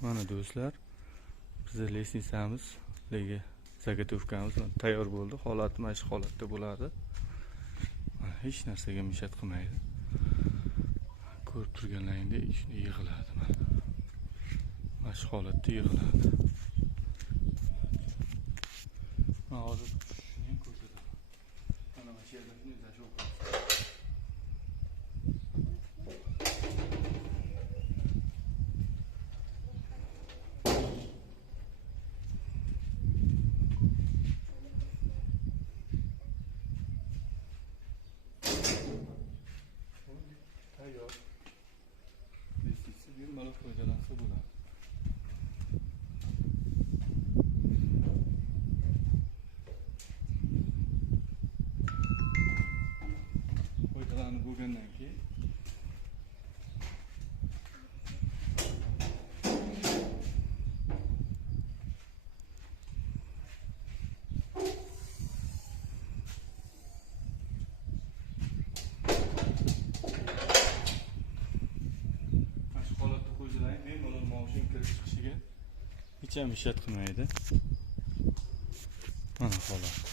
Mana do'stlar, bizning lestnitsamiz, zagotovkamiz tayyor bo'ldi. Holati mana shu holatda bo'ladi. Hech narsaga mishat qilmaydi. Ko'rib turganlaringdek shunday yig'iladi. Mana shu holatda yig'iladi. Mana hozir shuni ham ko'rsataman. Mana shu yerda shunday zashovka. Tayyor. Lestnitsa bemalol foydalansa bo'ladi. Foydalanib bo'lgandan keyin bemalol moshin kirib chiqishiga hech ham mishat qilmaydi. Mana holat.